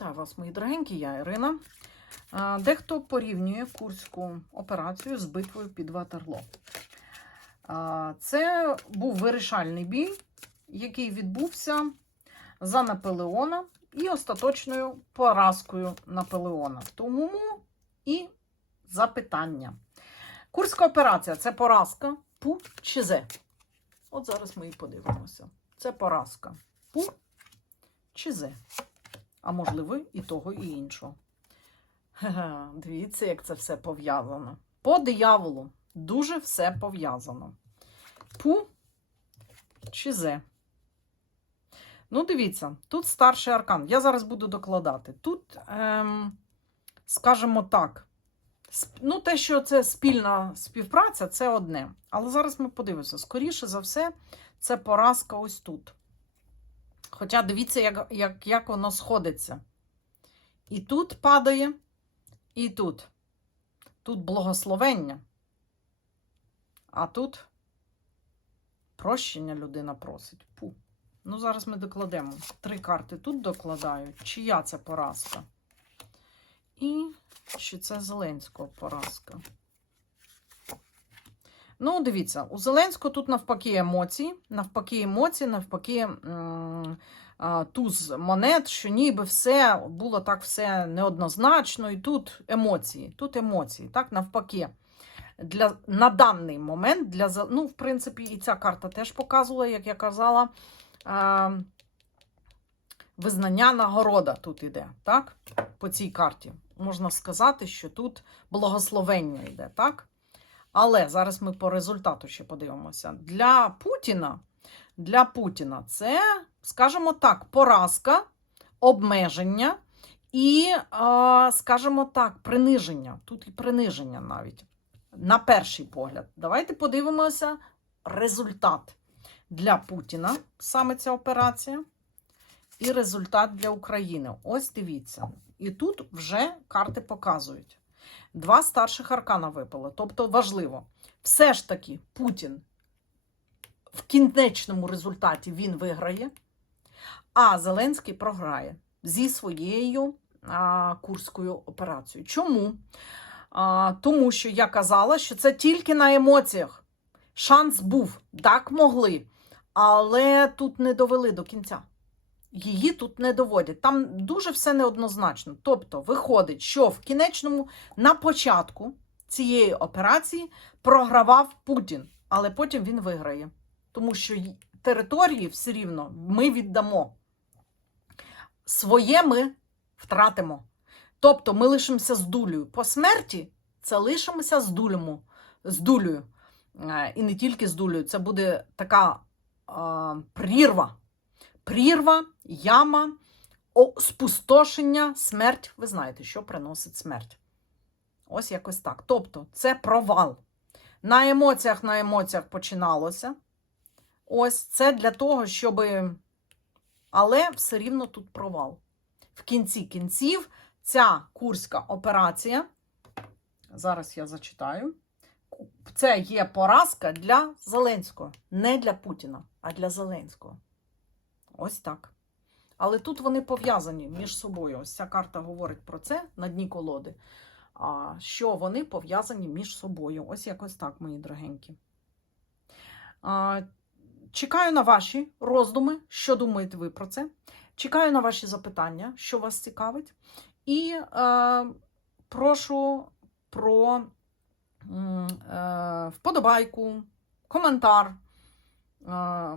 Вітаю вас, мої дорогенькі, я Ірина. Дехто порівнює курську операцію з битвою під Ватерло. Це був вирішальний бій, який відбувся за Наполеона і остаточною поразкою Наполеона. Тому і запитання. Курська операція це поразка Пу чи Зе? От зараз ми і подивимося. Це поразка Пу чи Зе? А можливо, і того, і іншого. Дивіться, як це все пов'язано. По дияволу дуже все пов'язано. Пу чи зе. Ну, дивіться, тут старший аркан. Я зараз буду докладати. Тут, ем, скажімо так, ну, те, що це спільна співпраця, це одне. Але зараз ми подивимося. Скоріше за все, це поразка ось тут. Хоча дивіться, як, як, як воно сходиться. І тут падає, і тут. Тут благословення. А тут прощення людина просить. Пу. Ну, зараз ми докладемо. Три карти тут докладаю. Чия це поразка? І чи це Зеленського поразка? Ну, дивіться, у Зеленського тут навпаки емоції, навпаки емоції, навпаки туз монет, що ніби все було так все неоднозначно, і тут емоції, тут емоції, так, навпаки. Для, на даний момент, для, ну, в принципі, і ця карта теж показувала, як я казала, а, визнання нагорода тут іде, так? По цій карті. Можна сказати, що тут благословення йде, так? Але зараз ми по результату ще подивимося. Для Путіна, для Путіна це, скажімо так, поразка, обмеження і, скажімо так, приниження. Тут і приниження навіть. На перший погляд. Давайте подивимося результат для Путіна, саме ця операція, і результат для України. Ось дивіться. І тут вже карти показують. Два старших аркана випало. Тобто важливо. Все ж таки, Путін в кінечному результаті він виграє, а Зеленський програє зі своєю а, курською операцією. Чому? А, тому що я казала, що це тільки на емоціях. Шанс був, так могли, але тут не довели до кінця. Її тут не доводять. Там дуже все неоднозначно. Тобто, виходить, що в кінечному на початку цієї операції програвав Путін, але потім він виграє. Тому що території все рівно ми віддамо. Своє ми втратимо. Тобто ми лишимося з дулею. По смерті це лишимося з дулею. З дулею. Е, І не тільки з дулею. Це буде така а, прірва. Прірва, яма, спустошення, смерть. Ви знаєте, що приносить смерть. Ось якось так. Тобто, це провал. На емоціях, на емоціях починалося. Ось це для того, щоб. Але все рівно тут провал. В кінці кінців ця курська операція. Зараз я зачитаю. Це є поразка для Зеленського. Не для Путіна, а для Зеленського. Ось так. Але тут вони пов'язані між собою. Ось ця карта говорить про це на дні колоди. Що вони пов'язані між собою. Ось якось так, мої дорогенькі. Чекаю на ваші роздуми, що думаєте ви про це. Чекаю на ваші запитання, що вас цікавить. І е, прошу про е, вподобайку, коментар. Е,